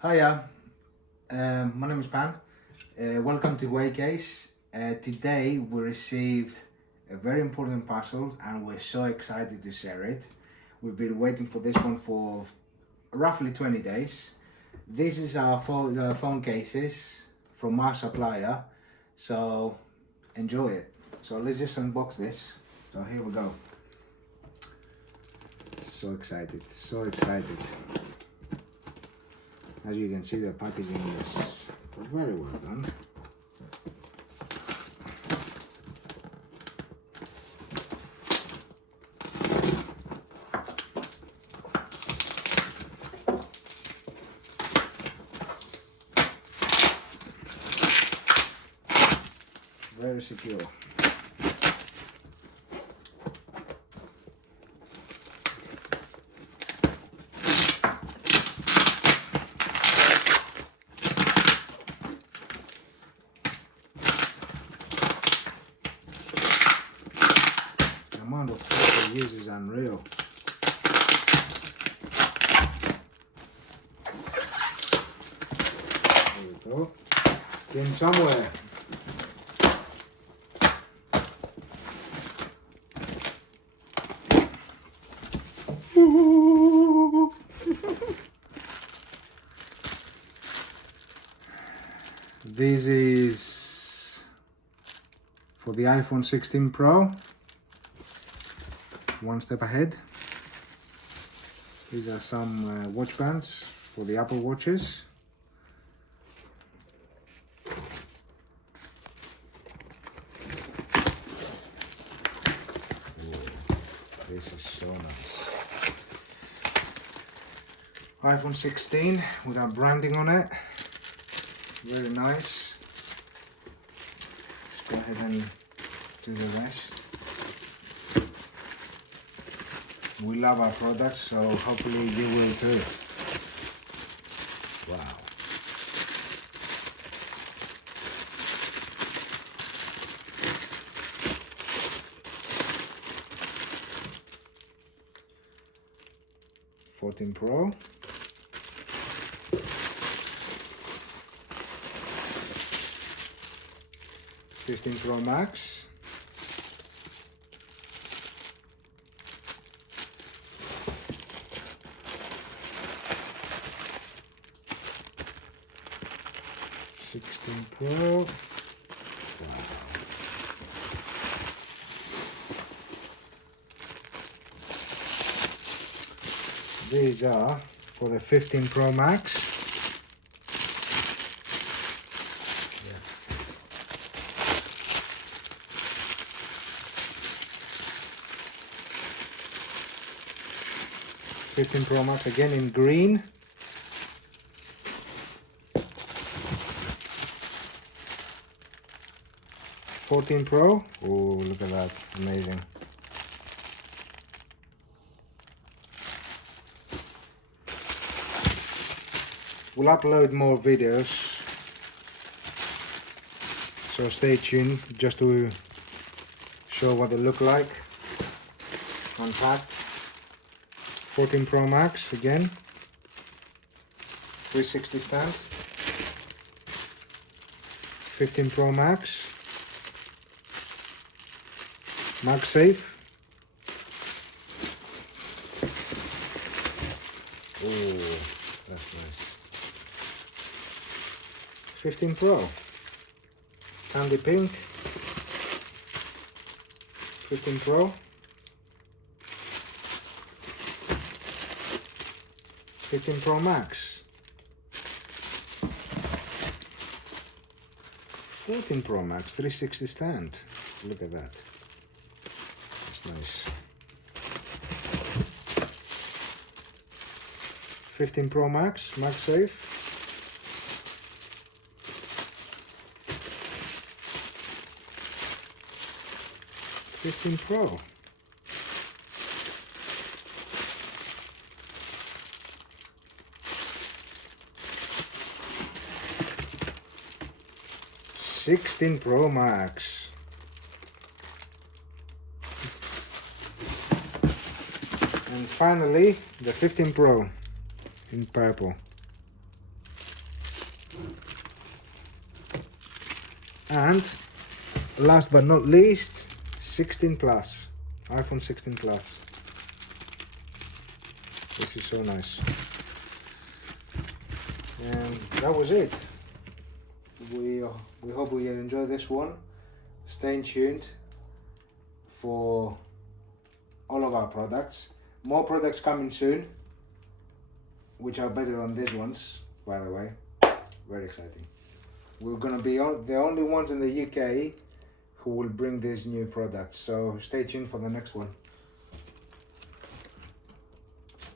Hiya, my name is Pan. Welcome to Waycase. Today we received a very important parcel and we're so excited to share it. We've been waiting for this one for roughly 20 days. This is our phone cases from our supplier, so enjoy it. So let's just unbox this. So here we go. So excited, so excited. As you can see, the packaging is very well done. Very secure. The amount of paper used is unreal. There we go. In somewhere. This is for the iPhone 16 Pro. One step ahead. These are some watch bands for the Apple Watches. This is so nice. iPhone 16 with our branding on it. Very nice. Let's go ahead and do the rest. We love our products, so hopefully you will too. Wow. '14 Pro. 15 Pro Max. '16 Pro. Wow. These are for the 15 Pro Max. 15 Pro Max again in green. '14 Pro. Oh, look at that. Amazing. We'll upload more videos, so stay tuned just to show what they look like unpacked. '14 Pro Max again, 360 stand. 15 Pro Max, MagSafe. Oh, that's nice. 15 Pro, candy pink. 15 Pro. 15 Pro Max. 14 Pro Max, 360 stand. Look at that. That's nice. 15 Pro Max, MagSafe. 15 Pro. '16 Pro Max. And finally, the 15 Pro in purple. And last but not least, 16 Plus, iPhone 16 Plus. This is so nice. And that was it. We hope you enjoy this one. Stay tuned for all of our products. More products coming soon, which are better than these ones, by the way. Very exciting. We're gonna be the only ones in the UK who will bring these new products, so stay tuned for the next one.